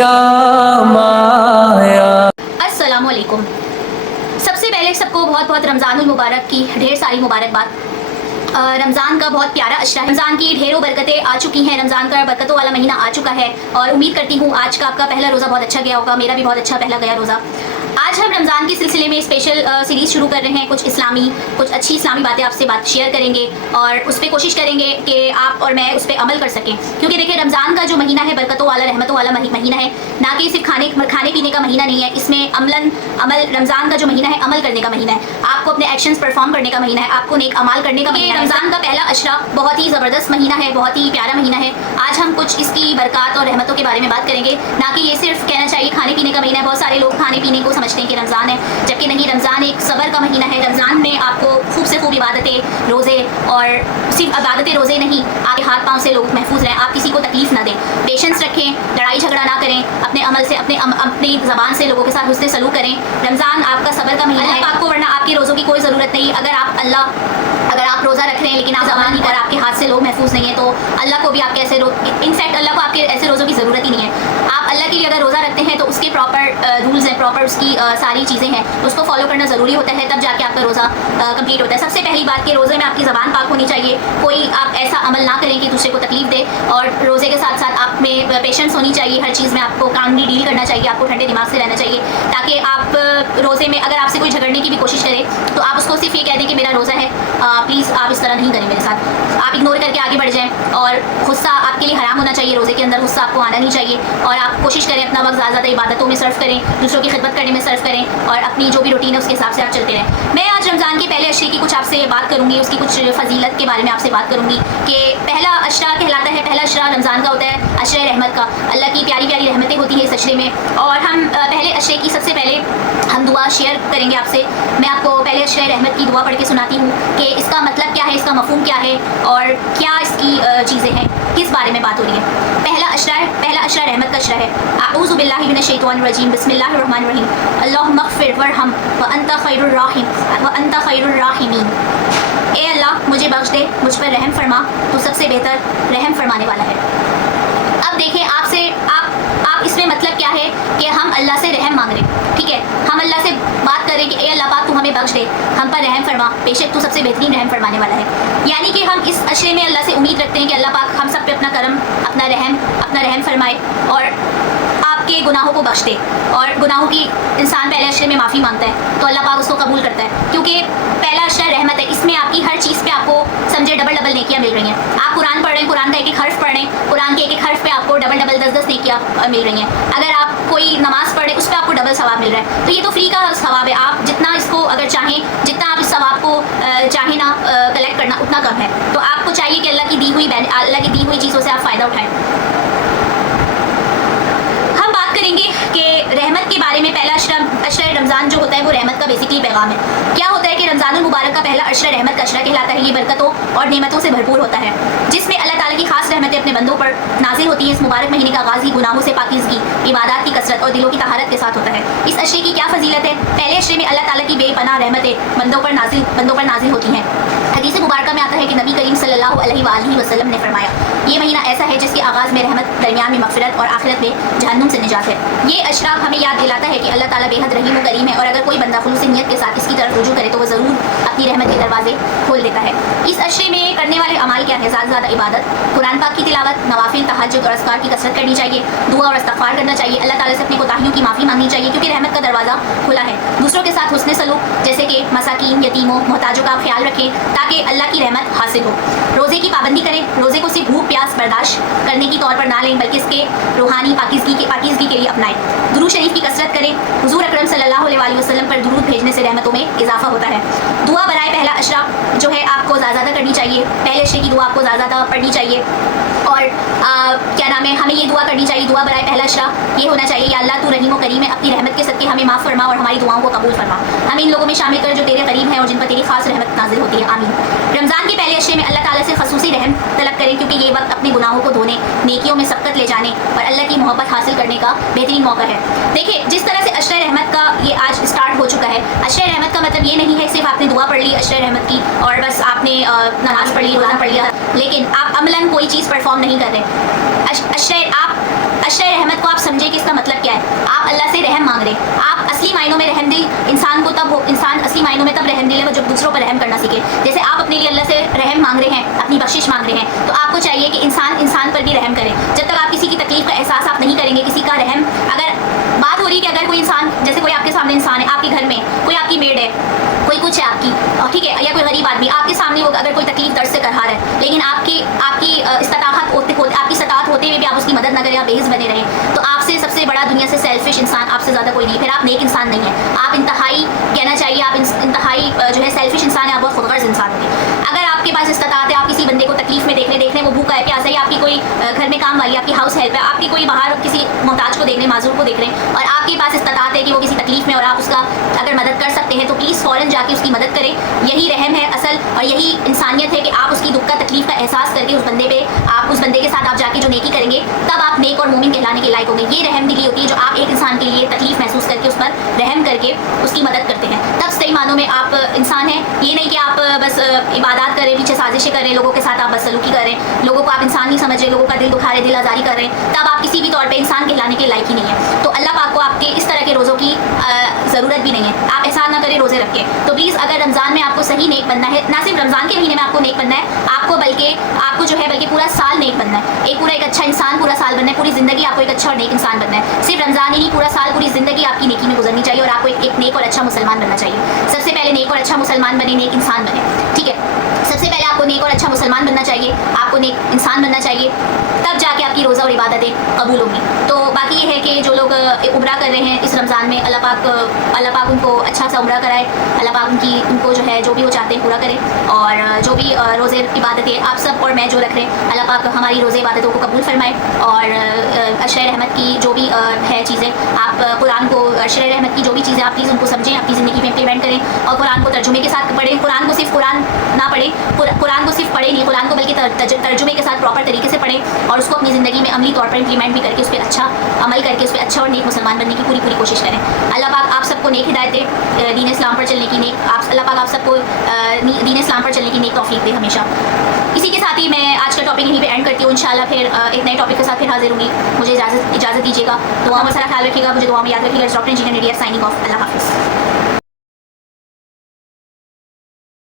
शाम आया। अस्सलाम वालेकुम। सबसे पहले सबको बहुत बहुत रमज़ानुल मुबारक की ढेर सारी मुबारकबाद। रमज़ान का बहुत प्यारा अशरा है। रमज़ान की ढेरों बरकतें आ चुकी हैं। रमज़ान का बरकतों वाला महीना आ चुका है और उम्मीद करती हूँ आज का आपका पहला रोज़ा बहुत अच्छा गया होगा। मेरा भी बहुत अच्छा पहला गया रोज़ा। आज हम रमज़ान के सिलसिले में स्पेशल सीरीज़ शुरू कर रहे हैं। कुछ अच्छी इस्लामी बातें आपसे शेयर करेंगे और उस पर कोशिश करेंगे कि आप और मैं उस पर अमल कर सकें, क्योंकि देखिए रमज़ान का जो महीना है बरकतों वाला रहमतों वाला महीना है, ना कि सिर्फ खाने पीने का महीना नहीं है। इसमें अमल रमज़ान का जो महीना है अमल करने का महीना है, आपको अपने एक्शंस परफॉर्म करने का महीना है, आपको नेक अमाल करने का महीना है। रमज़ान का पहला अशरा बहुत ही ज़बरदस्त महीना है, बहुत ही प्यारा महीना है। आज हम कुछ इसकी बरकत और रहमतों के बारे में बात करेंगे, ना कि ये सिर्फ कहना चाहिए खाने पीने का महीना है। बहुत सारे लोग खाने पीने को समझते हैं कि रमज़ान है, जबकि नहीं, रमज़ान एक सब्र का महीना है। रमज़ान में आपको खूब से खूब इबादतें रोज़े, और सिर्फ इबादतें रोज़े नहीं, आपके हाथ पाँव से लोग महफूज रहें, आप किसी को तकलीफ़ ना दें, पेशेंस रखें, लड़ाई झगड़ा ना करें, अपने अमल से अपनी ज़बान से लोगों के साथ हुस्न सलूक करें। रमज़ान आपका सब्र का महीना है। आपको वरना आपके रोज़ों की कोई ज़रूरत नहीं। अगर आप रोज़ा रख रहे हैं लेकिन आप ज़बान नहीं कर, आपके हाथ से लोग महफूज नहीं है, तो अल्लाह को भी आपके इनफैक्ट अल्लाह को आपके ऐसे रोज़ों की ज़रूरत ही नहीं है। आप अल्लाह के लिए अगर रोज़ा रखते हैं तो उसके प्रॉपर रूल्स हैं, प्रॉपर उसकी सारी चीज़ें हैं, उसको फॉलो करना ज़रूरी होता है, तब जाके आपका रोज़ा कंप्लीट होता है। सबसे पहली बात कि रोज़े में आपकी ज़बान पाक होनी चाहिए। कोई आप ऐसा अमल ना करें कि दूसरे को तकलीफ दे, और रोज़े के साथ साथ आप में पेशेंस होनी चाहिए। हर चीज़ में आपको कामली डील करना चाहिए, आपको ठंडे दिमाग से रहना चाहिए, ताकि आप रोज़े में अगर आपसे कोई झगड़ने की भी कोशिश करे तो आप उसको सिर्फ ये कह दें कि मेरा रोज़ा है, प्लीज़ आप इस तरह नहीं करें मेरे साथ। आप इग्नोर करके आगे बढ़ जाएँ, और गुस्सा आपके लिए हराम होना चाहिए। रोज़े के अंदर गुस्सा आपको आना नहीं चाहिए, और आप कोशिश करें अपना वक्त ज़्यादा इबादतों में सर्व करें, दूसरों की खिदमत करने में सर्व करें, और अपनी जो भी रूटीन है उसके हिसाब से आप चलते रहें। मैं आज रमज़ान के पहले अशरे की कुछ आपसे बात करूँगी, उसकी कुछ फजीलत के बारे में आपसे बात करूँगी कि पहला अशरा कहलाता है, पहला अशरा रमज़ान का होता है अशरे रहमत का। अल्लाह की प्यारी प्यारी रहमतें होती हैं इस अशरे में, और हम पहले अशरे की सबसे पहले हम दुआ शेयर करेंगे आपसे। मैं आपको पहले अशरे रहमत की दुआ पढ़ के सुनाती हूँ कि इसका मतलब क्या है, इसका मफ़हूम क्या है, और क्या इसकी चीज़ें हैं, किस बारे में बात हो रही है। पहला अशरा रहमत का अशरा है। अऊज़ु बिल्लाहि मिनश शैतानिर रजीम, बिस्मिल्लाहिर रहमानिर रहीम। अल्लाहुम्मा अग़फ़िर वरहम व अंता खैरुर राहिमीन। ए अल्लाह मुझे बख्श दे, मुझ पर रहम फरमा, तो सबसे बेहतर रहम फरमाने वाला है। अब देखें आपसे आप इसमें मतलब क्या है कि हम अल्लाह से रहम मांग रहे हैं, ठीक है। हम अल्लाह से बात कर रहे हैं कि ए अल्लाह पाक तू हमें बख्श दे, हम पर रहम फरमा, बेशक तू सबसे बेहतरीन रहम फरमाने वाला है। यानी कि हम इस अशरे में अल्लाह से उम्मीद रखते हैं कि अल्लाह पाक हम सब पे अपना करम, अपना रहम फरमाए, और आपके गुनाहों को बख्श दे। और गुनाहों की इंसान पहले अशरे में माफ़ी मांगता है तो अल्लाह पाक उसको कबूल करता है, क्योंकि पहला अशरा रहमत है। इसमें आपकी हर चीज़ पे आपको समझे डबल नेकियां मिल रही हैं। आप कुरान पढ़ रहे हैं, कुरान का एक हर्फ पढ़ रहे हैं, कुरान के एक हर्फ पे आपको डबल 10 नेकियां मिल रही हैं। अगर आप कोई नमाज़ पढ़े उस पर आपको डबल सवाब मिल रहा है, तो ये तो फ्री का सवाब है। आप जितना इसको अगर चाहें, जितना आप इस सवाब को चाहें ना कलेक्ट करना, उतना कम है। तो आपको चाहिए कि अल्लाह की दी हुई चीज़ों से आप फ़ायदा उठाएं। हम बात करेंगे कि रहमत के बारे में। पहला अशरा रमज़ान जो होता है वो रहमत का बेसिकली पैगाम है। क्या होता है कि रमज़ानुल मुबारक का पहला अशरा रहमत का अशरा कहलाता है। ये बरकतों और नेमतों से भरपूर होता है, जिसमें अल्लाह ताला की खास रहमतें अपने बंदों पर नाजिल होती हैं। इस मुबारक महीने का आगाज़ ही गुनाहों से पाकीज़गी, इबादत की कसरत और दिलों की तहारत के साथ होता है। इस अशरे की क्या फजीलत है? पहले अशरे में अल्लाह ताला की बेपनाह रहमतें बंदों पर नाजिल होती हैं। हदीस मुबारक में आता है कि नबी करीम सल्लल्लाहु अलैहि वसल्लम ने फरमाया, ये महीना ऐसा है जिसके आगाज़ में रहमत, दरमियान में मग़फ़िरत और आखिरत में जहन्नुम से निजात है। ये अशरा हमें याद दिलाता है कि अल्लाह ताला बेहद रहीम व करीम है, और अगर कोई बंदा खुलूस नियत के साथ इसकी तरफ रुजू करे तो वो ज़रूर अपनी रहमत के दरवाजे खोल देता है। इस अशरे में करने वाले अमाल क्या है? ज़्यादा इबादत, कुरान पाक की तिलावत, नवाफिल, तहज्जुद और अस्कार की कसरत करनी चाहिए, दुआ और इस्तिग़फ़ार करना चाहिए, अल्लाह ताला से अपनी कोताहियों की माफ़ी मांगनी चाहिए, क्योंकि रहमत का दरवाज़ा खुला है। दूसरों के साथ हुस्न सलूक, जैसे कि मसाकीन, यतीमों, मोहताजों का ख्याल रखें ताकि अल्लाह की रहमत हासिल हो। रोज़े की पाबंदी करें, रोज़े को सिर्फ भूख प्यास बर्दाश्त करने की तौर पर ना लें, बल्कि इसके रूहानी पाकीज़गी के लिए अपनाएं। दुरूद शरीफ की कसरत करें, हुज़ूर अकरम सल्लल्लाहु अलैहि वसल्लम पर दुरूद भेजने से रहमतों में इजाफा होता है। दुआ बराए पहला अशरा जो है आपको ज़्यादा करनी चाहिए। पहले अशरे की दुआ आपको ज़्यादा पढ़नी चाहिए, और क्या नाम है, हमें ये दुआ करनी चाहिए। दुआ बराए पहला अशरा ये होना चाहिए, या अल्लाह तू रहीम व करीम है, अपनी रहमत के सदके हमें माफ़ फरमा और हमारी दुआओं को कबूल फरमा। हमें इन लोगों में शामिल कर जो तेरे करीब हैं और जिन पर तेरी खास रहमत नाजिल होती है, आमीन। रमज़ान के पहले अशरे में अल्लाह ताला से ख़ुसूसी रहम तलब करें, क्योंकि ये वक्त अपने गुनाहों को धोने, नेकियों में सबकत ले जाने और अल्लाह की मोहब्बत हासिल करने का बेहतरीन मौका है। देखिए जिस तरह से अशरा रहमत का ये आज स्टार्ट हो चुका है। अशरा रहमत का मतलब ये नहीं है सिर्फ आपने दुआ पढ़ ली अशरा रहमत की और बस आपने नमाज पढ़ ली, कुरान पढ़ लिया, लेकिन आप अमलन कोई चीज़ परफॉर्म नहीं कर रहे। अशरा रहमत को आप समझे कि इसका معنوں میں رحم دل انسان کو تب انسان اصلی معنوں میں تب رحم دل ہے جب دوسروں پر رحم کرنا سیکھے. جیسے آپ اپنے لیے اللہ سے رحم مانگ رہے ہیں, اپنی بخشش مانگ رہے ہیں, تو آپ کو چاہیے کہ انسان پر بھی رحم کریں. جب تک آپ کسی کی تکلیف کا احساس آپ نہیں کریں گے, کسی کا رحم, اگر بات ہو رہی ہے کہ اگر کوئی انسان, جیسے کوئی آپ کے سامنے انسان ہے, آپ کے گھر میں کوئی آپ کی میڈ ہے, کوئی کچھ ہے آپ کی, ٹھیک ہے, یا کوئی غریب آدمی آپ کے سامنے وہ اگر کوئی تکلیف درد سے کر رہا ہے, لیکن آپ کی استطاعت ہوتے ہوئے بھی آپ اس کی مدد نہ کریں, آپ بے حس بنے رہیں, تو آپ سے سب سے بڑا دنیا سے سیلفش انسان آپ سے زیادہ کوئی نہیں. پھر آپ نیک انسان نہیں ہیں, آپ انتہائی کہنا چاہیے آپ انتہائی جو ہے سیلفش انسان ہے, آپ بہت خودغرض انسان ہوتے ہیں. اگر آپ کے پاس استطاعت ہے, آپ کسی بندے کو تکلیف میں دیکھ رہے وہ بھوکا ہے, پیاسا ہے, آپ کی کوئی گھر میں کام والی, آپ کی ہاؤس ہیلپ ہے, آپ کی کوئی باہر کسی محتاج کو دیکھ رہے ہیں, معذور کو دیکھ رہے ہیں, اور آپ کے پاس استطاعت ہے کہ وہ کسی تکلیف میں اور آپ اس کا اگر مدد کر سکتے ہیں تو پلیز فوراً جا کے اس کی مدد کریں. یہی رحم ہے اصل, اور یہی انسانیت ہے کہ آپ اس کی دکھ کا تکلیف کا احساس کر کے اس بندے پہ, آپ اس بندے کے ساتھ آپ جا کے جو نیکی کریں گے, تب آپ نیک اور مومن کہلانے کے لائق ہوں گے. یہ رحم دلی ہوتی ہے جو آپ ایک انسان کے لیے تکلیف محسوس کر کے اس پر رحم کر کے اس کی مدد کرتے ہیں, تب صحیح معنوں میں آپ انسان ہیں. یہ نہیں کہ آپ بس عبادات کریں, پیچھے سازشیں کریں, لوگوں کے ساتھ آپ بدسلوکی کریں, لوگوں کو آپ انسان نہیں سمجھ رہے, لوگوں کا دل دکھا رہے, دل آزاری کر رہے ہیں, تب آپ کسی بھی طور پہ انسان کہلانے کے لائق ہی نہیں ہے. تو اللہ پاک کو آپ کے اس طرح کے روزوں کی ضرورت بھی نہیں ہے. آپ احسان نہ کریں روزے رکھ کے. تو پلیز اگر رمضان میں آپ کو صحیح نیک بننا ہے, نہ صرف رمضان کے مہینے میں آپ کو نیک بننا ہے, آپ کو جو ہے بلکہ پورا سال نیک بننا ہے. ایک اچھا انسان پورا سال بننا ہے, پوری زندگی آپ کو ایک اچھا اور نیک انسان بننا ہے. صرف رمضان ہی نہیں, پورا سال, پوری زندگی آپ کی نیکی میں گزرنی چاہیے, اور آپ کو ایک نیک اور اچھا مسلمان بننا چاہیے. سب سے پہلے نیک اور اچھا مسلمان بنے, نیک انسان بنے, ٹھیک ہے. سب سے پہلے آپ کو نیک اور اچھا مسلمان بننا چاہیے, آپ کو نیک انسان بننا چاہیے, تب جا کے آپ کی روزہ اور عبادتیں قبول ہوں گی. تو باقی یہ ہے کہ جو لوگ عمرہ کر رہے ہیں اس رمضان میں, اللہ پاک ان کو اچھا سا عمرہ کرائے, اللہ پاک ان کو جو ہے جو بھی وہ چاہتے ہیں پورا کرے, اور جو بھی روزے عبادتیں آپ سب اور میں جو رکھ رہے ہیں, اللہ پاک ہماری روزے عبادتوں کو قبول فرمائے. اور عشرۂ رحمت کی جو بھی ہے چیزیں, آپ قرآن کو, عشرۂ رحمت کی جو بھی چیزیں آپ پلیز ان کو سمجھیں, اپنی زندگی میں امپلیمنٹ کریں, اور قرآن کو ترجمے کے ساتھ پڑھیں. قرآن کو صرف قرآن نہ پڑھیں, قرآن کو صرف پڑھیں نہیں, قرآن کو بلکہ ترجمے کے ساتھ پراپر طریقے سے پڑھیں, اور اس کو اپنی زندگی میں عملی طور پر امپلیمنٹ بھی کر کے اس پہ اچھا عمل کر کے اس پہ اچھا اور نیک مسلمان بننے کی پوری کوشش کریں. اللہ پاک آپ سب کو نیک ہدایت دے, دین اسلام پر چلنے کی نیک, اللہ پاک آپ سب کو دین اسلام پر چلنے کی نیک توفیق دے ہمیشہ. اسی کے ساتھ ہی میں آج کا ٹاپک یہیں پہ اینڈ کرتی ہوں. انشاءاللہ پھر ایک نئے ٹاپک کے ساتھ پھر حاضر ہوں گی. مجھے اجازت دیجیے گا. دعا میں سارا خیال رکھیے گا, مجھے دعا میں یاد رکھیے گا. Doctor engineer India signing off. Allah حافظ.